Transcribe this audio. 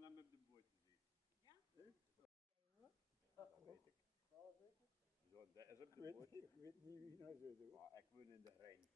van hem op de boot gezien. Ja? Dat weet ik. Zo, dat is op Ik de weet, boot. ik weet niet wie nou zo doet. Maar ik woon in de Rijn.